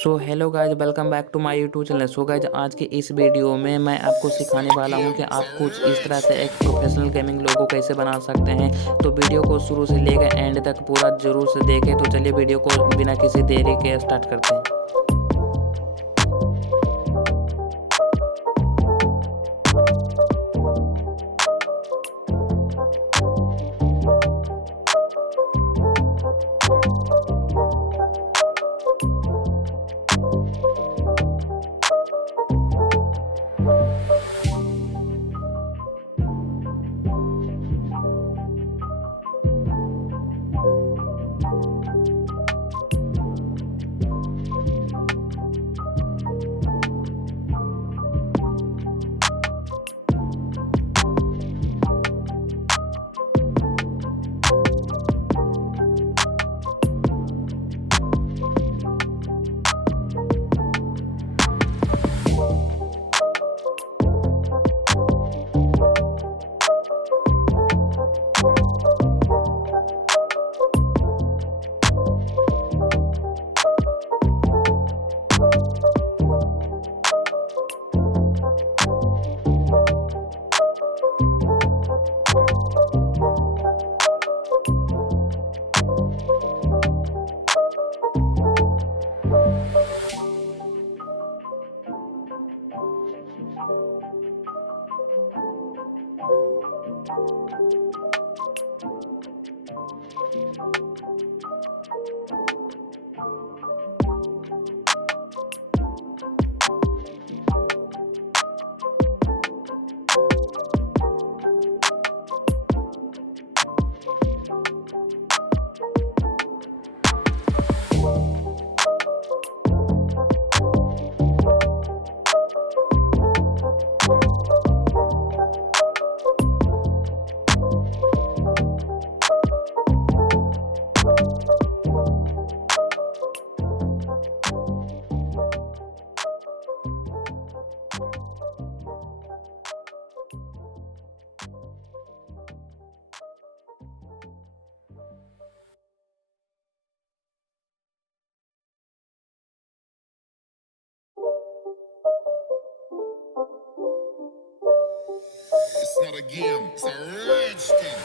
So hello guys, welcome back to my YouTube channel. So guys, आज के इस वीडियो में मैं आपको सिखाने वाला हूं कि आप कुछ इस तरह से एक प्रोफेशनल गेमिंग लोगो कैसे बना सकते हैं। तो वीडियो को शुरू से लेकर एंड तक पूरा जरूर से देखें। तो चलिए वीडियो को बिना किसी देरी के स्टार्ट करते हैं। It's not a game, it's a rich thing.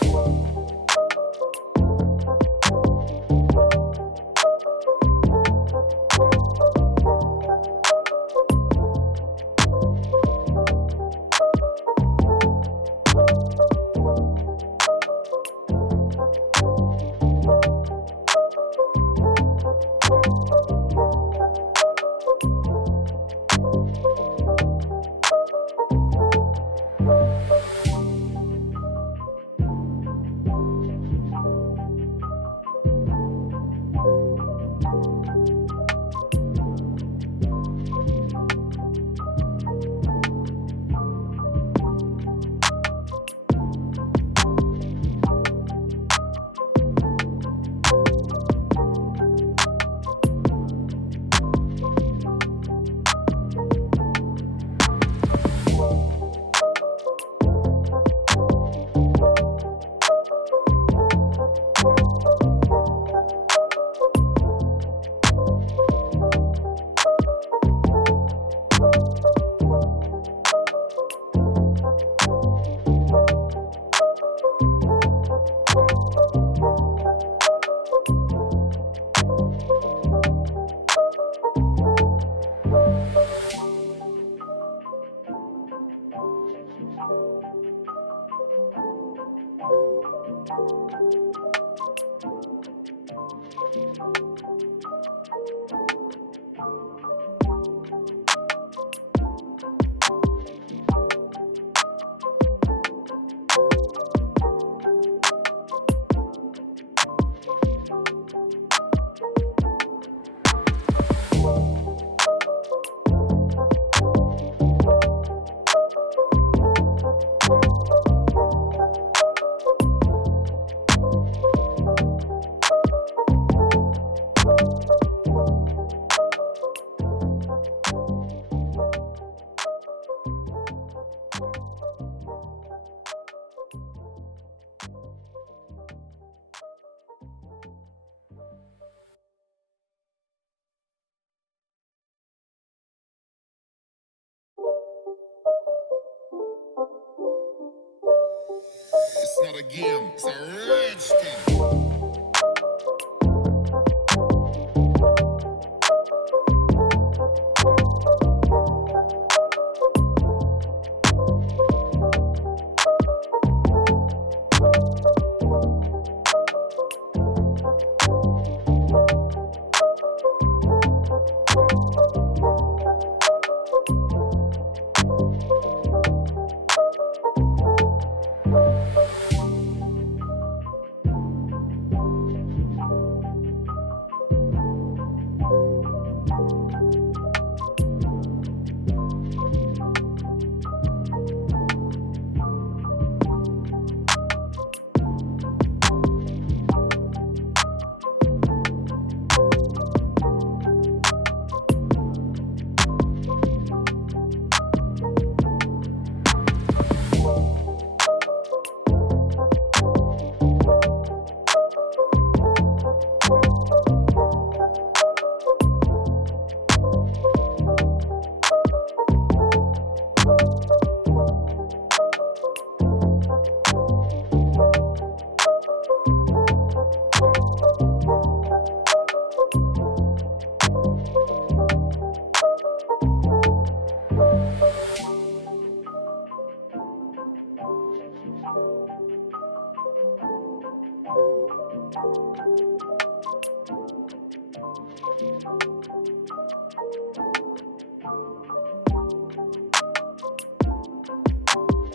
not a game, it's a rich thing.